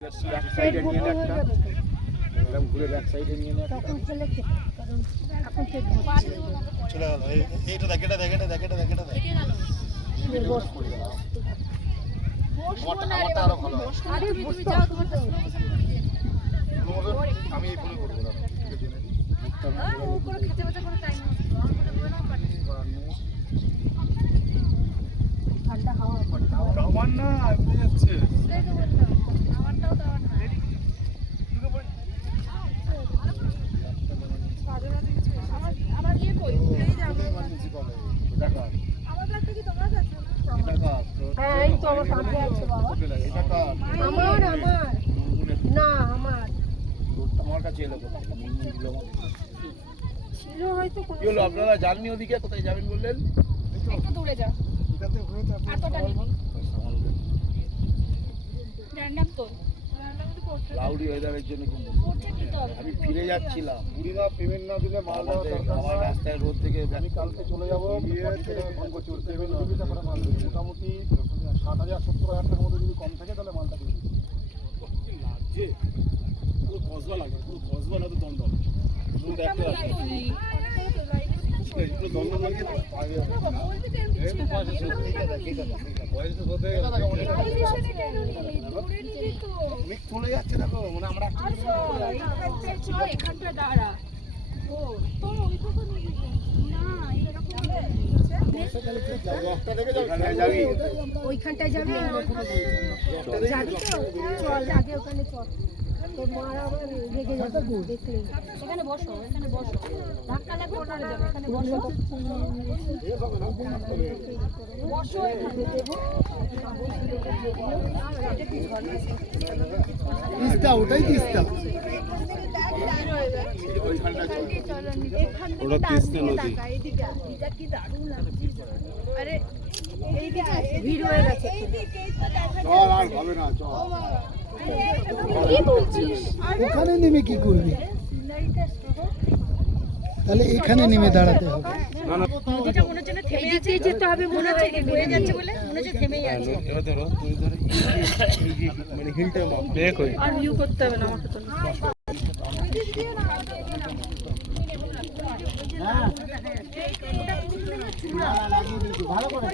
back সাইডে নিয়ে নে একটা এরকম ঘুরে ব্যাক সাইডে নিয়ে নে তখন চলে খেতে কারণ এখন খেতে চলে গেল এইটা দেখ এটা দেখ এটা দেখ এটা দেখ এটা দেখ আমারটা আরো ভালো আমি এই ফোনে করবো না ঠান্ডা হাওয়া আমার না আপনি যাচ্ছে হ্যাঁ এই তো আমার কাছে আছে বাবা আমার না আমার আমার কাছে এলো ছিল হয়তো কি হলো আপনারা যাননি ওদিকে কোথায় যাবেন বললেন একটু দূরে যা এতটা নিবি র্যান্ডম তো লাউডি ওয়েদারের জন্য কিন্তু করতে দিতে হবে আমি ফিরে যাচ্ছিলাম বুড়িমা পেমেন্ট না দিলে মাল দেওয়া দরকার আমার রাস্তায় রোড থেকে আমি কালকে চলে যাবো গিয়ে ফোন করছি ওর পেমেন্ট দিবি তারপরে মাল দেবো মোটামুটি 60,000 70,000 টাকার মধ্যে যদি কম থাকে তাহলে মালটা দিয়ে দিবি লাগছে পুরো কসবা লাগে পুরো কসবা না তো দন্ড পুরো একটা পুরো দন্ড লাগে চলে যাচ্ছে দেখো মানে আমরা এখানটা দাঁড়া ও তোর ওইটুকু নিবি না ওইখানটায় যাবি যাবি তো চল আগে ওখানে চল তোর মা আবার রেগে যাবে দেখলে এখানে বসো ধাক্কা লাগবে পড়ে যাবে এখানে বসো বসো এখানে তিস্তা ওটাই তিস্তা ওটা তিস্তা নদী ভিড় হয়ে গেছে চল আর হবে না চল কি বলছিস ওখানে নেমে কি করবি তাহলে এখানে নেমে দাঁড়াতে হবে নদীটা মনে হচ্ছে না থেমে আছে যেতে হবে মনে হচ্ছে বয়ে যাচ্ছে বলে মনে হচ্ছে থেমেই আছে এবার ধরো তুমি ধরো মানে হিলটা ব্রেক হয়ে আর ভিউ করতে হবে না আমাকে তো ভালো করে